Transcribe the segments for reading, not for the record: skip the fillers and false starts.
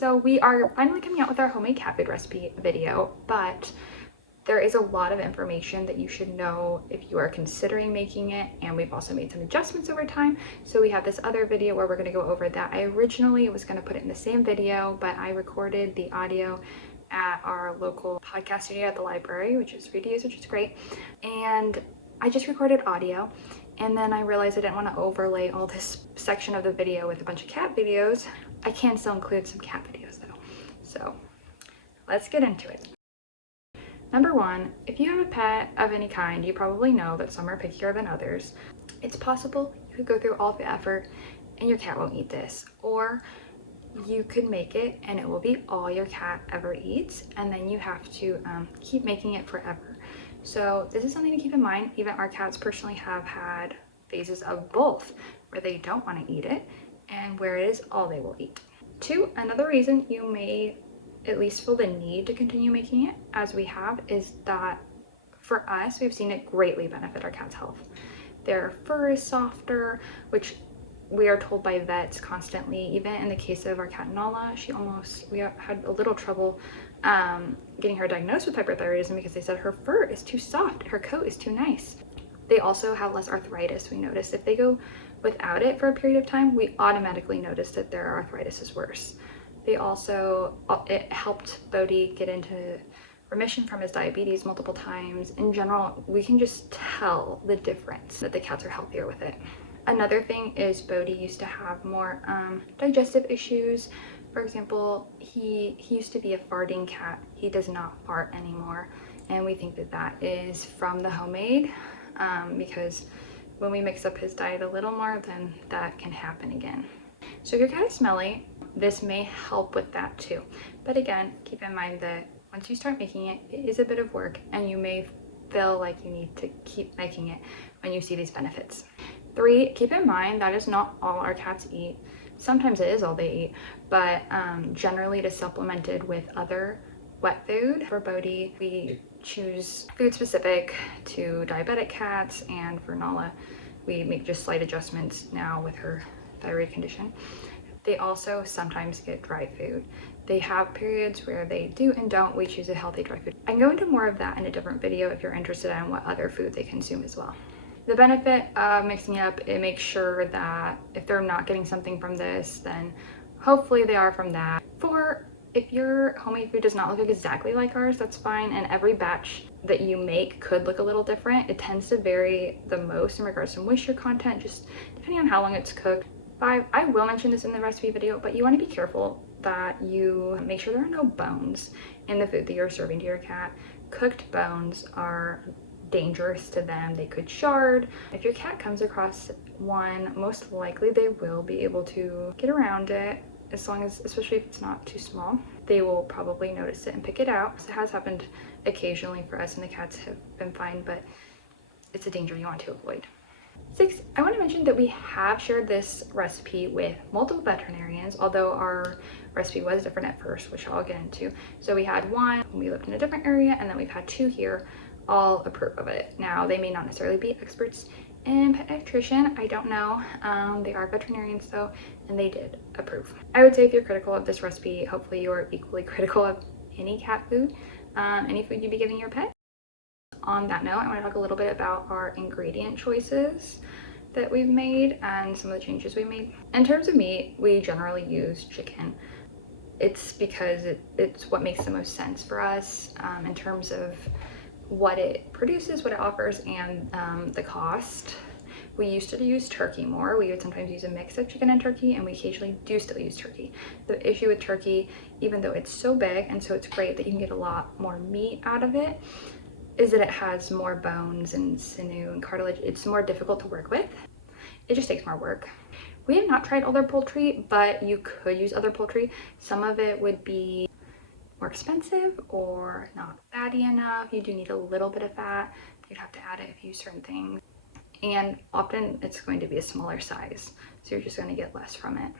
So we are finally coming out with our homemade cat food recipe video, but there is a lot of information that you should know if you are considering making it, and we've also made some adjustments over time. So we have this other video where we're going to go over that. I originally was going to put it in the same video, but I recorded the audio at our local podcast studio at the library, which is free to use, which is great. And I just recorded audio, and then I realized I didn't want to overlay all this section of the video with a bunch of cat videos. I can still include some cat videos though. So let's get into it. Number one, if you have a pet of any kind, you probably know that some are pickier than others. It's possible you could go through all the effort and your cat won't eat this, or you could make it and it will be all your cat ever eats, and then you have to keep making it forever. So this is something to keep in mind. Even our cats personally have had phases of both, where they don't want to eat it and where it is all they will eat. Two, another reason you may at least feel the need to continue making it, as we have, is that for us, we've seen it greatly benefit our cat's health. Their fur is softer, which we are told by vets constantly. Even in the case of our cat Nala, we had a little trouble getting her diagnosed with hyperthyroidism because they said her fur is too soft, her coat is too nice. They also have less arthritis. We noticed if they go without it for a period of time, we automatically notice that their arthritis is worse. They also, it helped Bodhi get into remission from his diabetes multiple times. In general, we can just tell the difference that the cats are healthier with it. Another thing is Bodhi used to have more digestive issues. For example, he used to be a farting cat. He does not fart anymore. And we think that that is from the homemade, because when we mix up his diet a little more, then that can happen again. So if your cat is smelly, this may help with that too. But again, keep in mind that once you start making it, it is a bit of work, and you may feel like you need to keep making it when you see these benefits. Three, keep in mind that is not all our cats eat. Sometimes it is all they eat, but generally it is supplemented with other wet food. For Bodhi, we choose food specific to diabetic cats, and for Nala, we make just slight adjustments now with her thyroid condition. They also sometimes get dry food. They have periods where they do and don't. We choose a healthy dry food. I can go into more of that in a different video if you're interested in what other food they consume as well. The benefit of mixing it up, it makes sure that if they're not getting something from this, then hopefully they are from that. Four, if your homemade food does not look exactly like ours, that's fine, and every batch that you make could look a little different. It tends to vary the most in regards to moisture content, just depending on how long it's cooked. Five, I will mention this in the recipe video, but you want to be careful that you make sure there are no bones in the food that you're serving to your cat. Cooked bones are dangerous to them. They could shard. If your cat comes across one, most likely they will be able to get around it, as long as, especially if it's not too small. They will probably notice it and pick it out. It has happened occasionally for us, and the cats have been fine, but it's a danger you want to avoid. Six, I want to mention that we have shared this recipe with multiple veterinarians, although our recipe was different at first, which I'll get into. So we had one when we lived in a different area, and then we've had two here all approve of it. Now, they may not necessarily be experts in pet nutrition, I don't know. They are veterinarians though, and they did approve. I would say if you're critical of this recipe, hopefully you're equally critical of any cat food, any food you'd be giving your pet. On that note, I want to talk a little bit about our ingredient choices that we've made and some of the changes we made. In terms of meat, we generally use chicken. It's because it's what makes the most sense for us in terms of what it produces, what it offers, and the cost. We used to use turkey more. We would sometimes use a mix of chicken and turkey, and we occasionally do still use turkey. The issue with turkey, even though it's so big and so it's great that you can get a lot more meat out of it, is that it has more bones and sinew and cartilage. It's more difficult to work with. It just takes more work. We have not tried other poultry, but you could use other poultry. Some of it would be more expensive or not fatty enough. You do need a little bit of fat. You'd have to add it if you use certain things. And often it's going to be a smaller size, so you're just going to get less from it.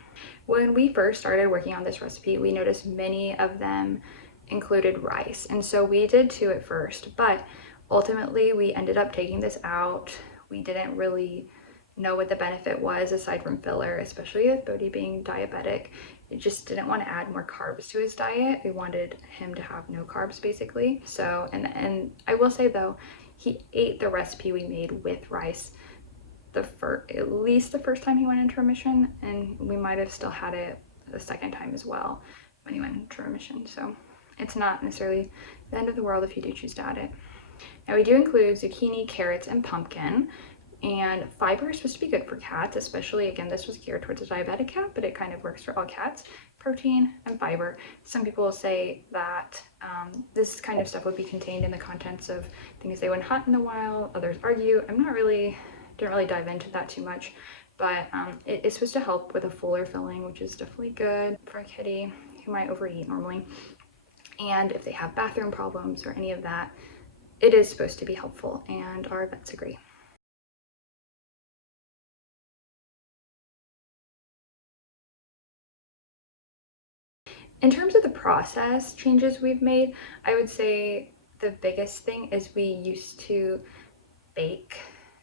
When we first started working on this recipe, we noticed many of them included rice, and so we did too at first, but ultimately we ended up taking this out. We didn't really know what the benefit was aside from filler, especially with Bodhi being diabetic. just didn't want to add more carbs to his diet. We wanted him to have no carbs basically. So, and I will say though, he ate the recipe we made with rice at least the first time he went into remission, and we might have still had it the second time as well when he went into remission. So it's not necessarily the end of the world if you do choose to add it. Now we do include zucchini, carrots, and pumpkin. And fiber is supposed to be good for cats, especially, again, this was geared towards a diabetic cat, but it kind of works for all cats. Protein and fiber. Some people will say that this kind of stuff would be contained in the contents of things they wouldn't hunt in the wild. Others argue. Didn't really dive into that too much, but it is supposed to help with a fuller filling, which is definitely good for a kitty who might overeat normally. And if they have bathroom problems or any of that, it is supposed to be helpful, and our vets agree. In terms of the process changes we've made, I would say the biggest thing is we used to bake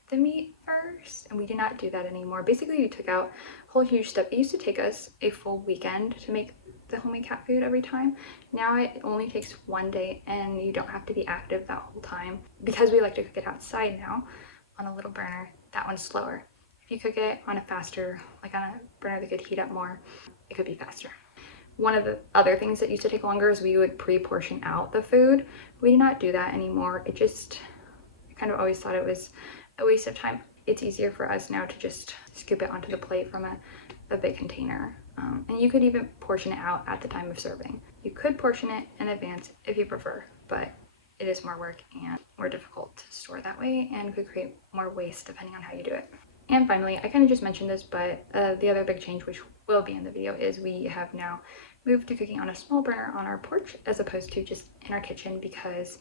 the meat first, and we do not do that anymore. Basically, we took out a whole huge step. It used to take us a full weekend to make the homemade cat food every time. Now it only takes one day, and you don't have to be active that whole time. Because we like to cook it outside now on a little burner, that one's slower. If you cook it on a faster, like on a burner that could heat up more, it could be faster. One of the other things that used to take longer is we would pre-portion out the food. We do not do that anymore. I kind of always thought it was a waste of time. It's easier for us now to just scoop it onto the plate from a big container. And you could even portion it out at the time of serving. You could portion it in advance if you prefer, but it is more work and more difficult to store that way and could create more waste depending on how you do it. And finally, I kind of just mentioned this, but the other big change, which will be in the video, is we have now moved to cooking on a small burner on our porch as opposed to just in our kitchen, because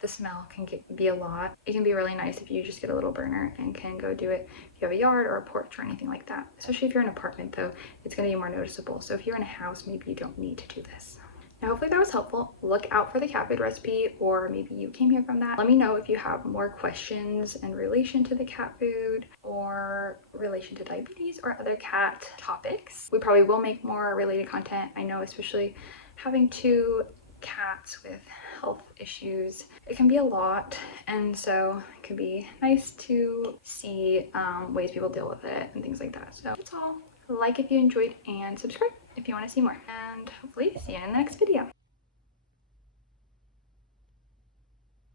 the smell can be a lot. It can be really nice if you just get a little burner and can go do it if you have a yard or a porch or anything like that. Especially if you're in an apartment though, it's going to be more noticeable. So if you're in a house, maybe you don't need to do this. Now, hopefully that was helpful. Look out for the cat food recipe, or maybe you came here from that. Let me know if you have more questions in relation to the cat food or relation to diabetes or other cat topics. We probably will make more related content. I know, especially having 2 cats with health issues, it can be a lot, and so it can be nice to see ways people deal with it and things like that. So that's all. Like if you enjoyed, and subscribe if you want to see more, and hopefully see you in the next video.